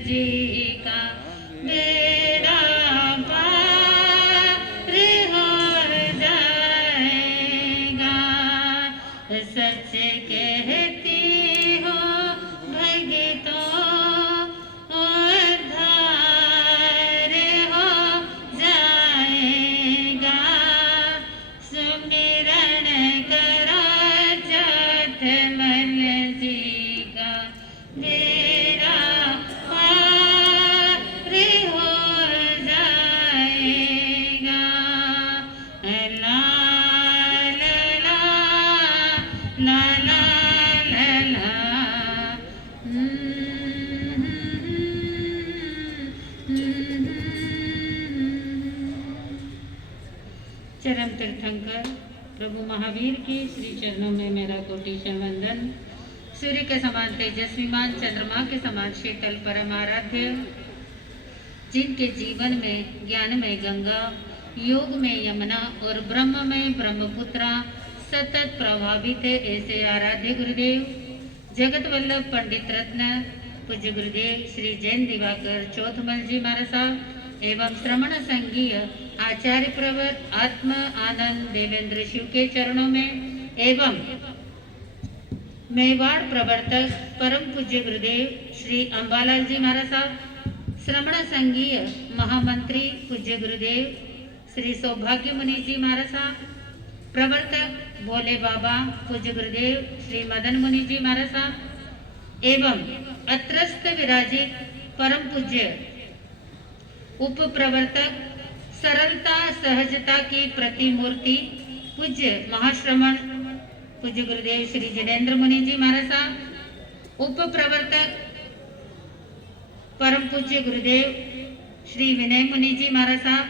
जी का बेड़ा पार हो जाएगा। सच कहती हो भगतों उद्धार हो जाएगा। सुमिरन करो जोधमल जी का बेड़ा पार हो जाएगा। ला ला ला ला ला ला ला। चरम तीर्थंकर प्रभु महावीर के श्री चरणों में मेरा कोटिशन वंदन। सूर्य के समान तेजस्वीमान, चंद्रमा के समान शीतल परम आराध्य, जिनके जीवन में ज्ञान में गंगा, योग में यमुना और ब्रह्म में ब्रह्मपुत्रा सतत प्रभावित है, ऐसे आराध्य गुरुदेव जगत वल्लभ पंडित रत्न पूज्य गुरुदेव श्री जैन दिवाकर चौथमल जी महाराज साहब एवं श्रमण संघीय आचार्य प्रवर आत्म आनंद देवेंद्र शिव के चरणों में एवं मेवाड़ प्रवर्तक परम पूज्य गुरुदेव श्री अंबालाल जी महाराज साहब, श्रमण संघीय महामंत्री पूज्य गुरुदेव श्री सौभाग्य मुनि जी महाराज साहब, प्रवर्तक भोले बाबा पूज्य गुरुदेव श्री मदन मुनि जी महाराज साहब एवं अत्रस्त विराजित परम पूज्य उप प्रवर्तक सरलता सहजता की प्रतिमूर्ति पूज्य महाश्रमण पूज्य गुरुदेव श्री जिनेन्द्र मुनि जी महाराज साहब, उप प्रवर्तक परम पूज्य गुरुदेव श्री विनय मुनि जी महाराज साहब,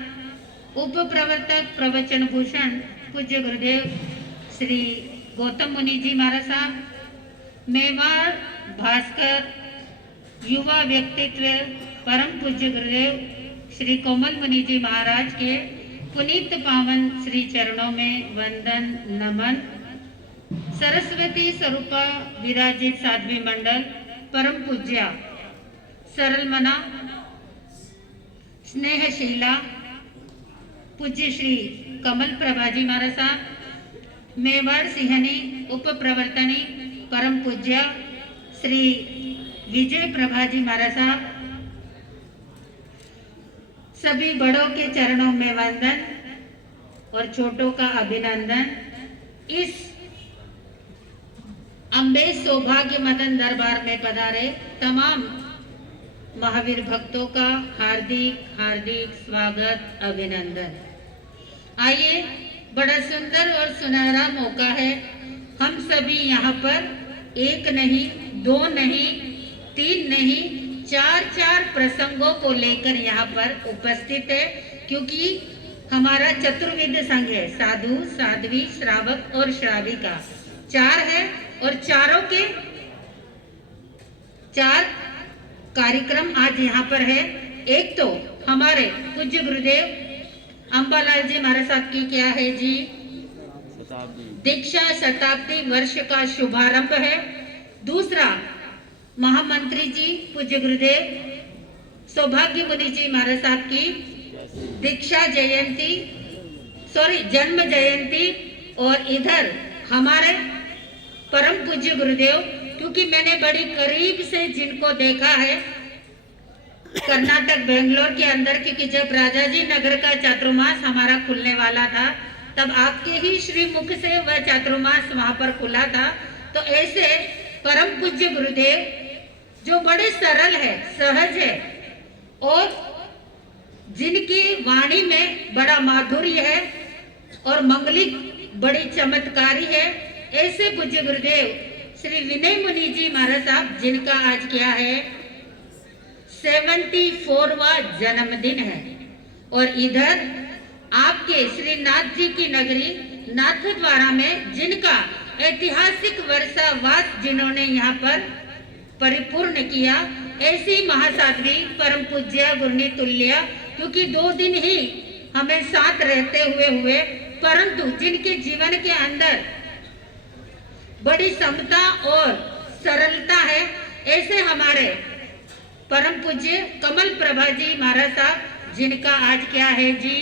उप प्रवर्तक प्रवचन भूषण पूज्य गुरुदेव श्री गौतम मुनि जी महाराज साहब, मेवाड़ भास्कर युवा व्यक्तित्व परम पूज्य गुरुदेव श्री कोमल मुनि जी महाराज के पुनीत पावन श्री चरणों में वंदन नमन। सरस्वती स्वरूपा विराजित साध्वी मंडल परम पूज्या सरल मना स्नेहशीला पूज्य श्री कमल प्रभाजी महाराज साहब, मेवाड़ सिंहनी उप प्रवर्तनी परम पूज्य श्री विजय प्रभाजी महाराज साहब, सभी बड़ों के चरणों में वंदन और छोटों का अभिनंदन। इस अम्बे सौभाग्य मदन दरबार में पधारे तमाम महावीर भक्तों का हार्दिक हार्दिक स्वागत अभिनंदन। आइए, बड़ा सुंदर और सुनहरा मौका है। हम सभी यहाँ पर एक नहीं, दो नहीं, तीन नहीं, चार प्रसंगों को लेकर यहाँ पर उपस्थित है, क्योंकि हमारा चतुर्विध संघ है, साधु साध्वी श्रावक और श्राविका चार है और चारों के चार कार्यक्रम आज यहाँ पर है। एक तो हमारे पूज्य गुरुदेव अंबालाल जी महाराज साहब की क्या है जी, दीक्षा शताब्दी वर्ष का शुभारंभ है। दूसरा महामंत्री जी पूज्य गुरुदेव सौभाग्य मुनि जी महाराज साहब की दीक्षा जयंती जन्म जयंती, और इधर हमारे परम पूज्य गुरुदेव, क्योंकि मैंने बड़ी करीब से जिनको देखा है कर्नाटक बेंगलोर के अंदर, क्योंकि जब राजाजी नगर का चातुर्मास हमारा खुलने वाला था तब आपके ही श्रीमुख से वह चातुर्मास वहां पर खुला था। तो ऐसे परम पूज्य गुरुदेव जो बड़े सरल है, सहज है और जिनकी वाणी में बड़ा माधुर्य है और मंगलिक बड़ी चमत्कारी है, ऐसे पूज्य गुरुदेव श्री विनय मुनि जी महाराज साहब, जिनका आज क्या है 74वां जन्मदिन है। और इधर आपके श्री नाथ जी की नगरी नाथद्वारा में जिनका ऐतिहासिक वर्षावास जिन्होंने यहाँ पर परिपूर्ण किया, ऐसी महासाध्वी परम पूज्य गुरनी तुल्या, क्योंकि 2 दिन ही हमें साथ रहते हुए परंतु जिनके जीवन के अंदर बड़ी समता और सरलता है, ऐसे हमारे परम पूज्य कमल प्रभा जी महाराज साहब, जिनका आज क्या है जी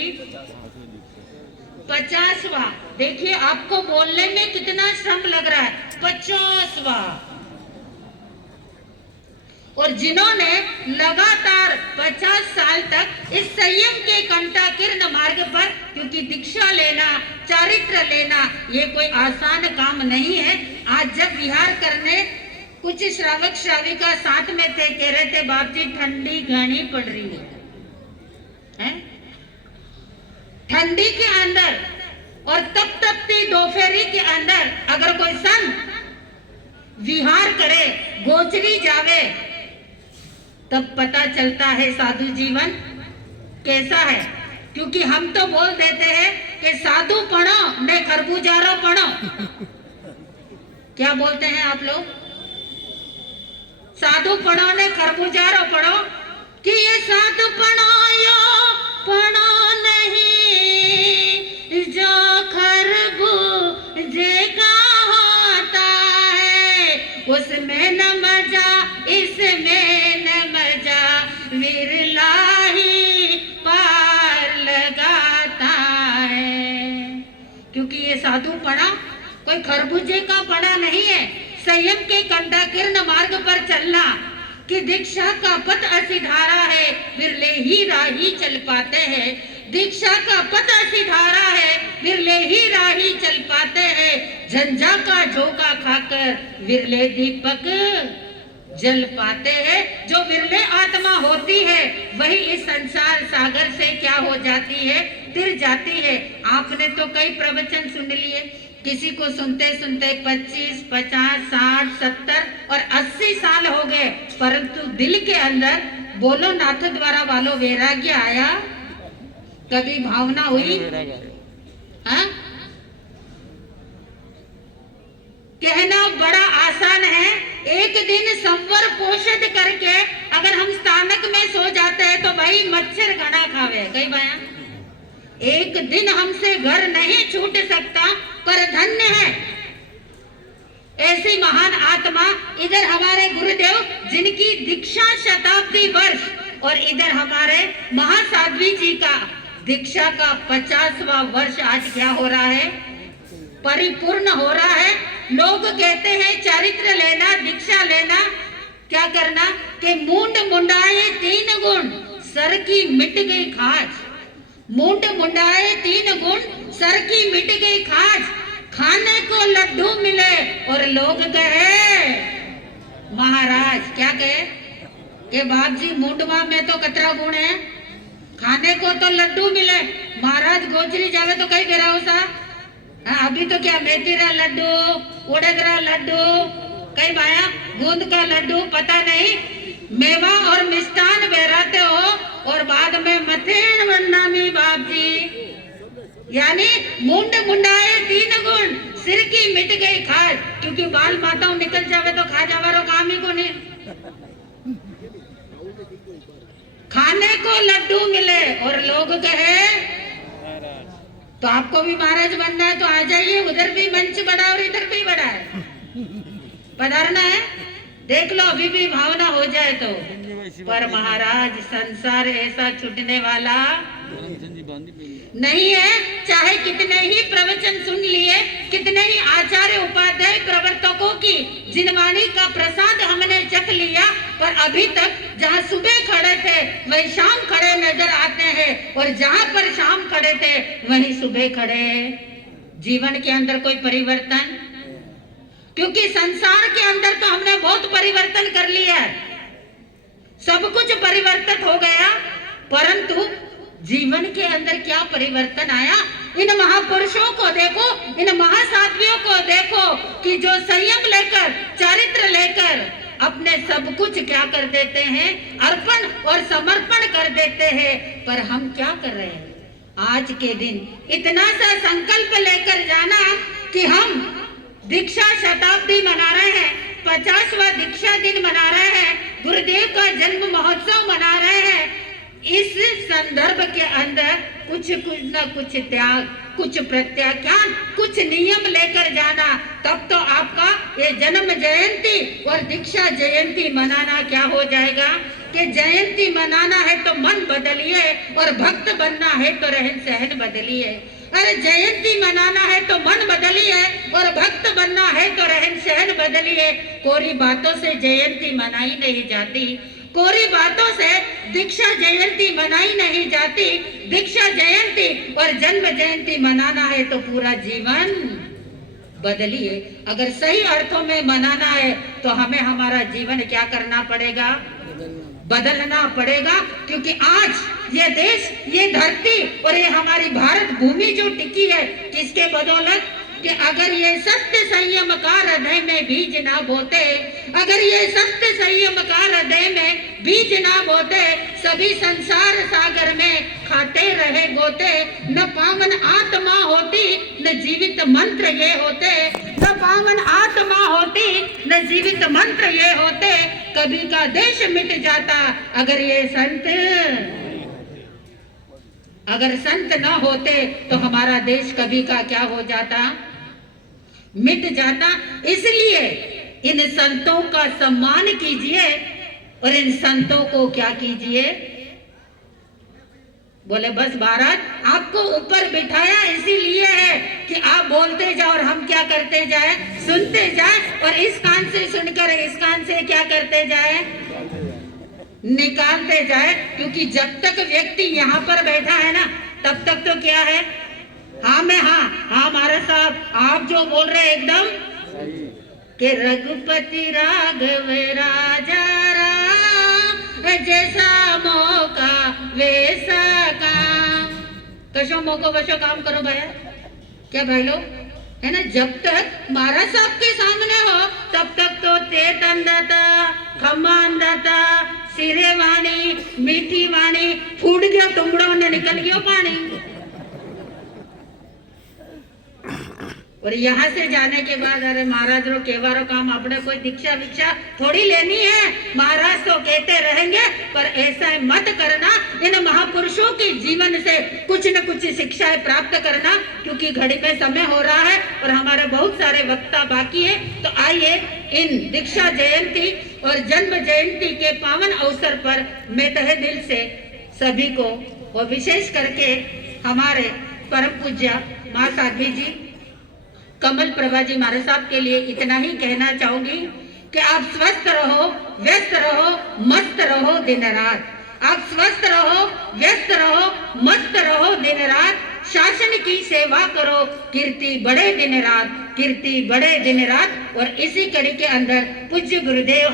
50वां। देखिए आपको बोलने में कितना श्रम लग रहा है, 50वां। और जिन्होंने लगातार 50 साल तक इस संयम के कंटाकीर्ण मार्ग पर, क्योंकि दीक्षा लेना, चारित्र लेना ये कोई आसान काम नहीं है। आज जब विहार करने कुछ श्रावक श्राविका साथ में थे, कह रहे थे बाप जी ठंडी घनी पड़ रही है, ठंडी के अंदर और तप तपती दोपहरी के अंदर अगर कोई संत विहार करे, गोचरी जावे, तब पता चलता है साधु जीवन कैसा है। क्योंकि हम तो बोल देते हैं कि साधु पढ़ो ने खरबूजारो पढ़ो। क्या बोलते हैं आप लोग? साधु पढ़ो ने खरबूजारो पढ़ो, कि ये साधु पढ़ो यो पढ़ो नहीं, जो खरबूजे का होता है उसमें न मजा, इसमें न मजा, विरला ही पार लगाता है। क्योंकि ये साधु पढ़ा कोई खरबूजे का पढ़ा नहीं है। संयम के कंटाकीर्ण मार्ग पर चलना, कि दीक्षा का पथ असिधारा है, विरले ही राही चल पाते हैं। दीक्षा का पथ असिधारा है, विरले ही राही चल पाते हैं। झंझा का झोंका खाकर विरले दीपक जल पाते हैं। जो विरले आत्मा होती है वही इस संसार सागर से क्या हो जाती है, तिर जाती है। आपने तो कई प्रवचन सुन लिए, किसी को सुनते सुनते 25, 50, 60, 70 और 80 साल हो गए, परंतु दिल के अंदर बोलो नाथ द्वारा वालों वैराग्य आया? कभी भावना हुई? हाँ? कहना बड़ा आसान है। एक दिन संवर पोषित करके अगर हम स्थानक में सो जाते हैं तो भाई मच्छर घड़ा खावे कई बाया। एक दिन हमसे घर नहीं छूट सकता, पर धन्य है ऐसी महान आत्मा। इधर हमारे गुरुदेव जिनकी दीक्षा शताब्दी वर्ष, और इधर हमारे महासाध्वी जी का दीक्षा का 50वां वर्ष आज क्या हो रहा है, परिपूर्ण हो रहा है। लोग कहते हैं चारित्र लेना, दीक्षा लेना, क्या करना कि मूंड मुंडाए 3 गुण, सर की मिट गई खाज। मूंड मुंडाए 3 गुण, सर की मिट गई खाज। खाने को लड्डू मिले और लोग कहे, महाराज क्या कहे कि बाप जी मुंडवा में तो कतरा गुण है, खाने को तो लड्डू मिले, महाराज गोचरी जावे तो कई बेराओ सा। अभी तो क्या मेथीरा लड्डू, उड़दरा लड्डू, कई बाया गूंद का लड्डू, पता नहीं मेवा और मिष्ठान बहराते हो और बाद में मथेन वन्नामी बाप जी। यानी मुंड मुंडाए 3 गुण, सिर की मिट गई खाज। क्योंकि बाल माताओं निकल जावे तो खा जावारो काम ही को नहीं। खाने को लड्डू मिले और लोग कहे तो आपको भी महाराज बनना है तो आ जाइए, उधर भी मंच बड़ा और इधर भी बड़ा है, पधारना है। देख लो अभी भी भावना हो जाए तो। पर महाराज संसार ऐसा छूटने वाला नहीं है। चाहे कितने ही प्रवचन सुन लिए, कितने ही आचार्य उपाध्याय प्रवर्तकों की जिनवाणी का प्रसाद हमने चख लिया, पर अभी तक जहाँ सुबह खड़े थे वही शाम खड़े नजर आते हैं, और जहाँ पर शाम खड़े थे वही सुबह खड़े। जीवन के अंदर कोई परिवर्तन? क्योंकि संसार के अंदर तो हमने बहुत परिवर्तन कर लिया है, सब कुछ परिवर्तित हो गया, परंतु जीवन के अंदर क्या परिवर्तन आया? इन महापुरुषों को देखो, इन महासाध्वियों को देखो कि जो संयम लेकर, चारित्र लेकर अपने सब कुछ क्या कर देते हैं, अर्पण और समर्पण कर देते हैं। पर हम क्या कर रहे हैं? आज के दिन इतना सा संकल्प लेकर जाना कि हम दीक्षा शताब्दी मना रहे हैं, 50वां दीक्षा दिन मना रहे हैं, गुरुदेव का जन्म महोत्सव मना रहे हैं। इस संदर्भ के अंदर कुछ न कुछ त्याग, कुछ प्रत्याख्यान, कुछ नियम लेकर जाना, तब तो आपका ये जन्म जयंती और दीक्षा जयंती मनाना क्या हो जाएगा कि जयंती मनाना है तो मन बदलिए और भक्त बनना है तो रहन सहन बदलिए। अरे जयंती मनाना है तो मन बदलिए और भक्त बनना है तो रहन सहन बदलिए। कोरी बातों से जयंती मनाई नहीं जाती, कोरी बातों से दीक्षा जयंती मनाई नहीं जाती। दीक्षा जयंती और जन्म जयंती मनाना है तो पूरा जीवन बदलिए। अगर सही अर्थों में मनाना है तो हमें हमारा जीवन क्या करना पड़ेगा? बदलना पड़ेगा। क्योंकि आज ये देश, ये धरती और ये हमारी भारत भूमि जो टिकी है, किसके बदौलत? कि अगर ये सत्य संयम का हृदय में बीज ना बोते, अगर ये सत्य संयम का हृदय में बीज ना बोते, सभी संसार सागर में खाते रहे गोते। न पावन आत्मा होती न जीवित मंत्र ये होते, न पावन आत्मा होती न जीवित मंत्र ये होते। कभी का देश मिट जाता अगर ये अगर संत न होते तो हमारा देश कभी का क्या हो जाता? मिट जाता। इसलिए इन संतों का सम्मान कीजिए और इन संतों को क्या कीजिए? बोले बस भारत आपको ऊपर बिठाया इसीलिए है कि आप बोलते जाओ और हम क्या करते जाए? सुनते जाए। और इस कान से सुनकर इस कान से क्या करते जाए? निकालते जाए। क्योंकि जब तक व्यक्ति यहाँ पर बैठा है ना, तब तक तो क्या है? हाँ में हाँ महाराज साहब आप जो बोल रहे हैं एकदम कि रघुपति राघव राजा राम, जैसा मौका वैसा काम। कशो मौको वशो काम करो भैया, क्या भाई लोग है ना? जब तक महाराज साहब के सामने हो तब तक तो तेत अंदाता, खम्मा अंदाता, सिरे वाणी, मीठी वाणी, फूट गया तुमड़ो ने निकल गया पानी। और यहाँ से जाने के बाद अरे महाराज रो केवारो काम अपने कोई दीक्षा विक्षा थोड़ी लेनी है। महाराज तो कहते रहेंगे पर ऐसा मत करना। इन महापुरुषों के जीवन से कुछ न कुछ शिक्षाएं प्राप्त करना। क्योंकि घड़ी में समय हो रहा है और हमारे बहुत सारे वक्ता बाकी है। तो आइए इन दीक्षा जयंती और जन्म जयंती के पावन अवसर पर मैं तहे दिल से सभी को और विशेष करके हमारे परम पूज्य माँ साध्वी जी, कमल प्रभा जी महाराज साहब के लिए इतना ही कहना चाहूंगी कि आप स्वस्थ रहो, व्यस्त रहो, मस्त रहो दिन रात। आप स्वस्थ रहो, व्यस्त रहो, मस्त रहो दिन रात। शासन की सेवा करो, कीर्ति बढ़े दिन रात, कीर्ति बढ़े दिन रात। और इसी कड़ी के अंदर पूज्य गुरुदेव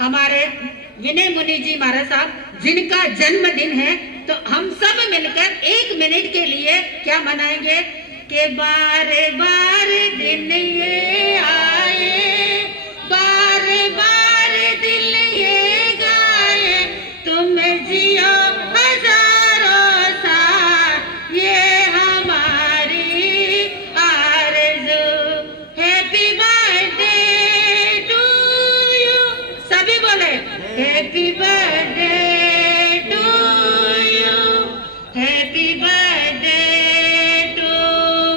हमारे विनय मुनि जी महाराज साहब जिनका जन्मदिन है, तो हम सब मिलकर 1 मिनट के लिए क्या मनाएंगे कि बार बार दिन ये आए, बार बार दिल ये गाए, तुम जियो हजारों साल ये हमारी आरज़ू। हैप्पी बर्थडे टू यू, सभी बोले happy birthday to you, happy birthday to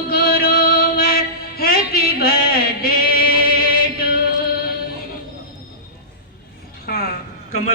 गुरुवर, हैप्पी बर्थडे टू। हाँ कमल